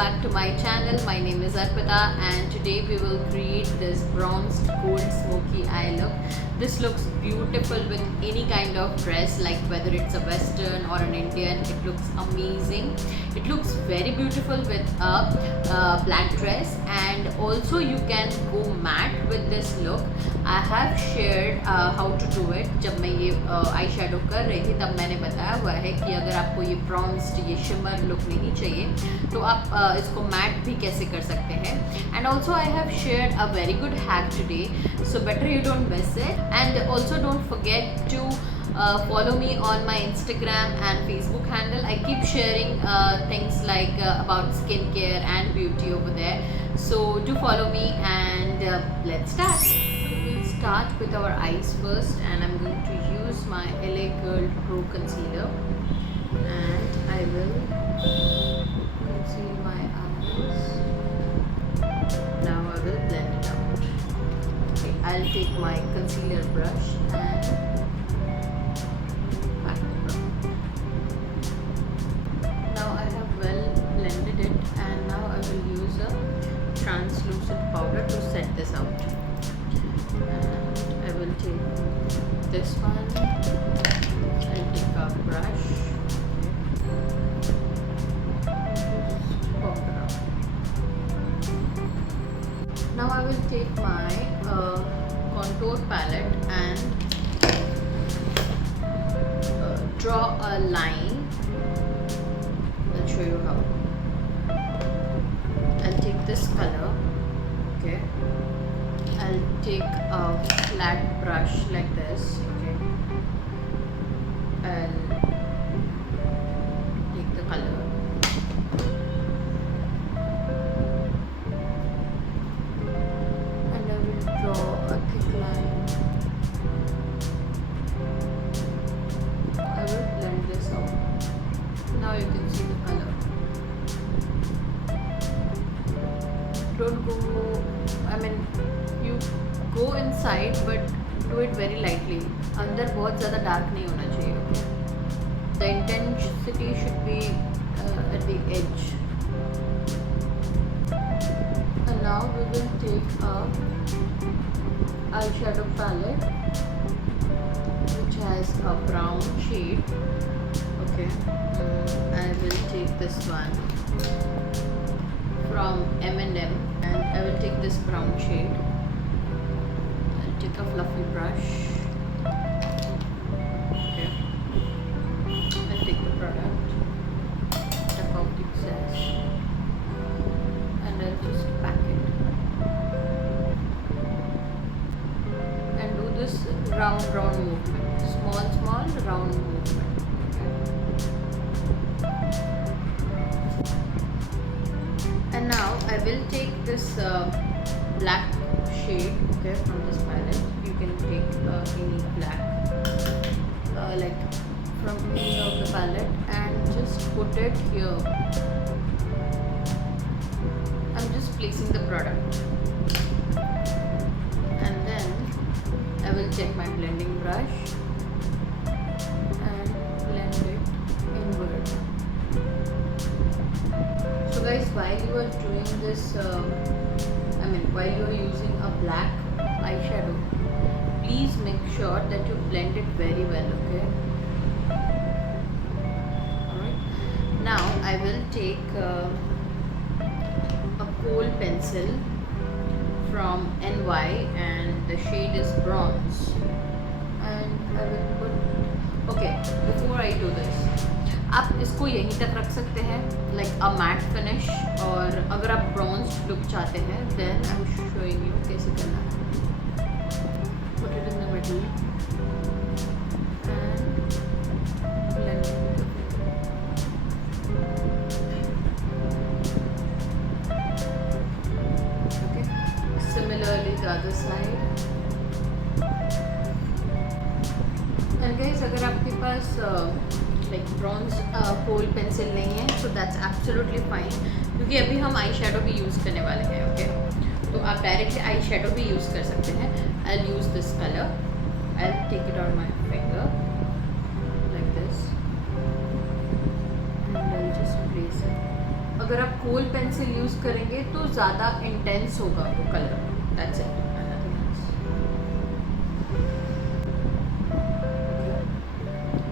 back to my channel. My name is Arpita and today we will create this bronzed gold smoky eye look. This looks beautiful with any kind of dress, like whether it's a western or an Indian. It looks amazing. It looks very beautiful with a black dress, and also you can go matte with this look. I have shared how to do it. जब मैं ये eye shadow कर रही थी तब मैंने बताया हुआ है कि अगर आपको ये ब्रॉन्ज्ड ये शिमर लुक नहीं चाहिए तो आप इसको मैट भी कैसे कर सकते हैं. And also I have shared a very good hack today, so better you don't miss it. And also don't forget to follow me on my Instagram and Facebook handle. I keep sharing things like about skincare and beauty over there. So do follow me and let's start. So we'll start with our eyes first, and I'm going to use my LA Girl Pro Concealer and I will conceal my eyes. Now I will blend it out. Okay, I'll take my concealer brush and translucent powder to set this out. And I will take this one. I'll take a brush. Now I will take my contour palette and draw a line. I'll show you how. I'll take this color, okay. I'll take a flat brush like this, okay. I'll take the color and I will draw a thick line. I will blend this out. Now you can see the color. Don't go, I mean you go inside but do it very lightly. अंदर बहुत ज़्यादा dark नहीं होना चाहिए, okay? The intensity should be at the edge. And now we will take a eyeshadow palette which has a brown shade, okay. I will take this one from M&M and I will take this brown shade. I'll take a fluffy brush, okay. I'll take the product, tap out the excess and I'll just pack it and do this round movement, small round movement, okay. And now I will take this black shade, okay, from this palette. You can take any black like from any of the palette and just put it here. I'm just placing the product and then I will take my blending brush and blend it inward. So guys, while you are doing this, while you are using a black eyeshadow, please make sure that you blend it very well, okay. Alright, now I will take a kohl pencil from NY and the shade is bronze, and I will put, okay, before I do this, आप इसको यहीं तक रख सकते हैं like अ matte finish, और अगर आप ब्रॉन्ज लुक चाहते हैं then I am showing you कैसे करना है. Put it in the middle and blend it. Okay, similarly the other side. And guys, अगर आपके पास लाइक ब्रॉन्ज कोल पेंसिल नहीं है सो दैट्स एब्सोल्युटली फाइन, क्योंकि अभी हम आई शेडो भी यूज़ करने वाले हैं, ओके. तो आप डायरेक्टली आई शेडो भी यूज़ कर सकते हैं. I will use this colour, I will take it on my finger like this and I will just place it. अगर आप कोल पेंसिल यूज़ करेंगे तो ज़्यादा इंटेंस होगा वो colour. That's it.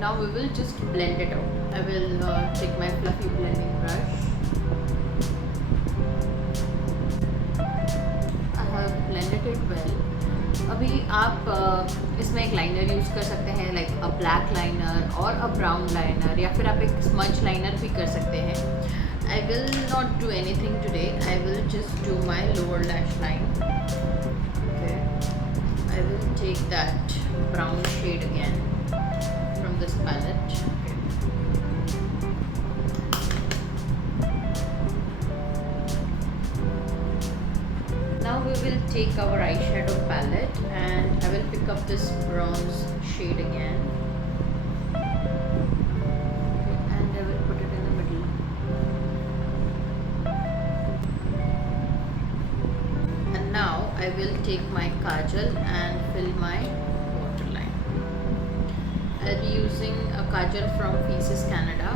Now we will just blend it out. I will take my fluffy blending brush. I have blended it well. अभी आप इसमें एक लाइनर यूज़ कर सकते हैं, लाइक अ ब्लैक लाइनर और अ ब्राउन लाइनर, या फिर आप एक स्मज लाइनर भी कर सकते हैं. I will not do anything today. I will just do my lower lash line. Okay. I will take that brown shade again from this palette. Okay. Now we will take our eyeshadow palette and I will pick up this bronze shade again. Okay, and I will put it in the middle. And now I will take my kajal and fill my waterline. I'll be using a kajal from Pieces Canada.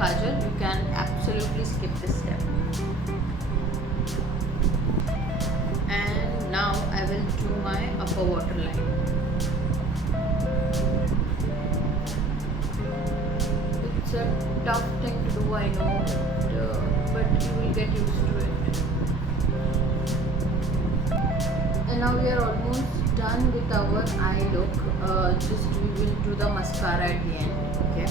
Kajal, you can absolutely skip this step. And now I will do my upper waterline. It's a tough thing to do, I know, but you will get used to it. And now we are almost done with our eye look. Just we will do the mascara at the end. Okay.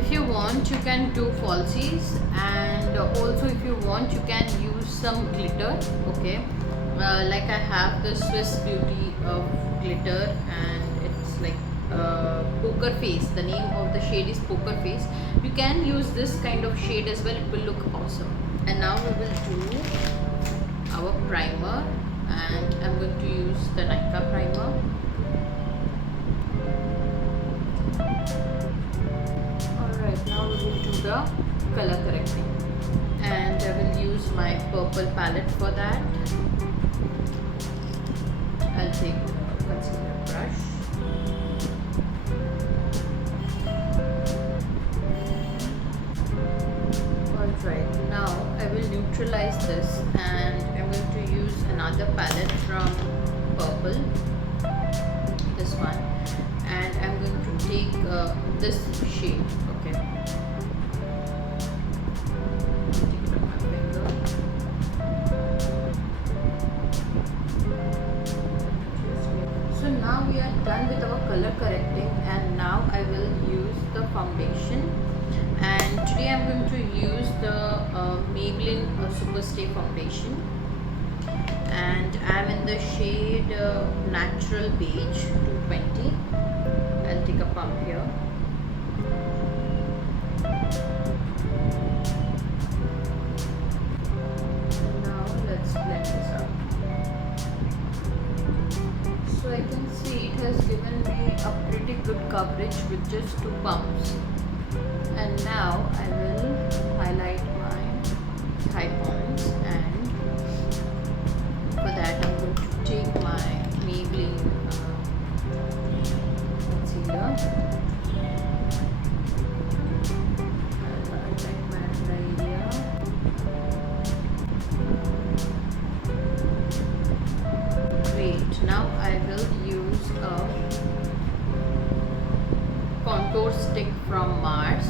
If you want, you can do falsies, and also if you want, you can use some glitter. Okay, like I have the Swiss Beauty glitter, and it's like poker face. The name of the shade is poker face. You can use this kind of shade as well. It will look awesome. And now we will do our primer, and I'm going to use the Nykaa primer. Now we will do the color correcting, and I will use my purple palette for that. I'll take a concealer brush. Alright, now I will neutralize this, and I'm going to use another palette from purple, this one, and I'm going to take this shade. Okay. So now we are done with our color correcting, and now I will use the foundation. And today I'm going to use the Maybelline Superstay foundation, and I'm in the shade Natural Beige 220. I'll take a pump here. Now let's blend this out. So I can see it has given me a pretty good coverage with just 2 pumps. And now I will highlight my high points, and for that I'm going to take my Maybelline concealer. I'll highlight my under area. Great. Now I will use a contour stick from Mars.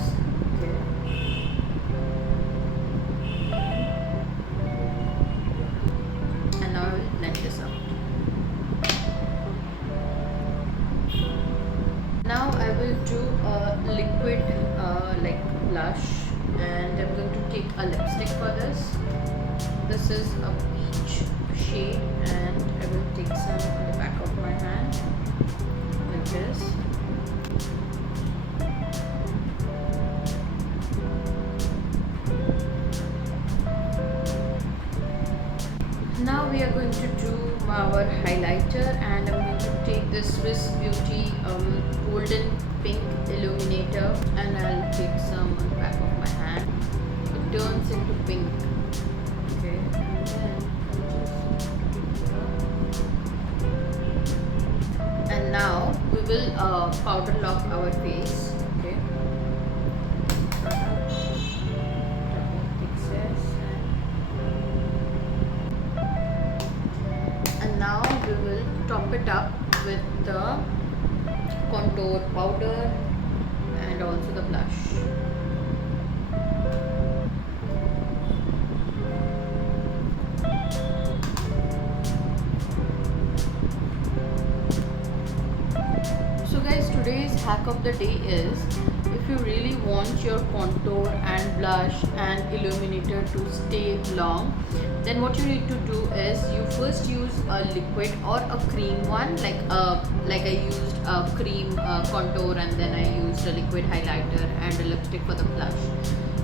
And now I will blend this out. Now I will do a liquid like blush, and I'm going to take a lipstick for this. This is a peach shade, and I will take some on the back of my hand like this. Now we are going to do our highlighter, and I'm going to take the Swiss Beauty golden pink illuminator, and I'll take some on the back of my hand. It turns into pink. Okay, and then I'll just put it here. And And now we will powder lock our face. Okay. And now we will top it up with the contour powder and also the blush. So guys, today's hack of the day is, if you really want your contour and blush and illuminator to stay long, then what you need to do is you first use a liquid or a cream one, like I used a cream contour, and then I used a liquid highlighter and a lipstick for the blush.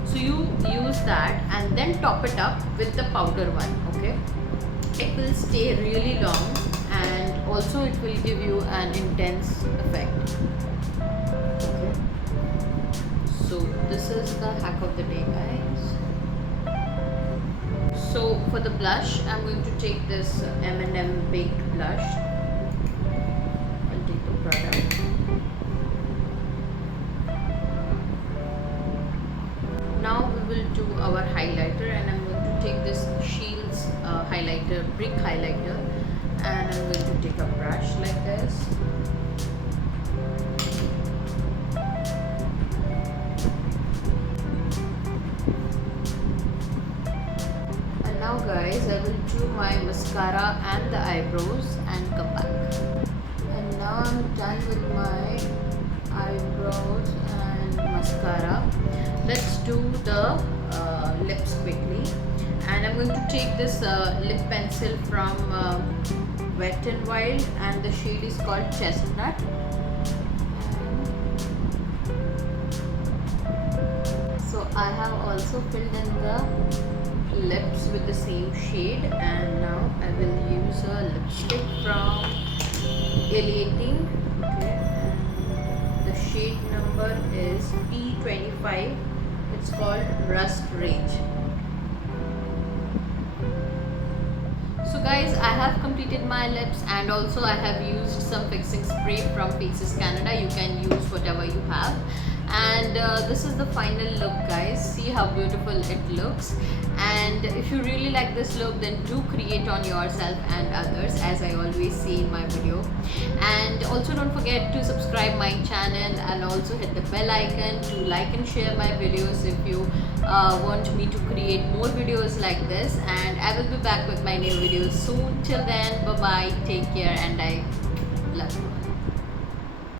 So you use that and then top it up with the powder one. Okay, it will stay really long and also it will give you an intense effect. Okay, so this is the hack of the day, guys. So for the blush, I'm going to take this M&M baked blush. I'll take the product. Now we will do our highlighter, and I'm going to take this Shields highlighter, brick highlighter, and I'm going to take a brush like this. And now guys, I will do my mascara and the eyebrows and come back. And now I'm done with my eyebrows and mascara. Let's do the lips quickly. And I'm going to take this lip pencil from Wet n Wild, and the shade is called Chestnut. So I have also filled in the lips with the same shade, and now I will use a lipstick from Elating. Okay, and the shade number is P25. It's called Rust Rage. So guys, I have completed my lips, and also I have used some fixing spray from Faces Canada. You can use whatever you have. And this is the final look, guys. See how beautiful it looks. And if you really like this look, then do create on yourself and others, as I always say in my video. And also don't forget to subscribe my channel, and also hit the bell icon to like and share my videos if you want me to create more videos like this. And I will be back with my new videos soon. Till then, bye bye, take care, and I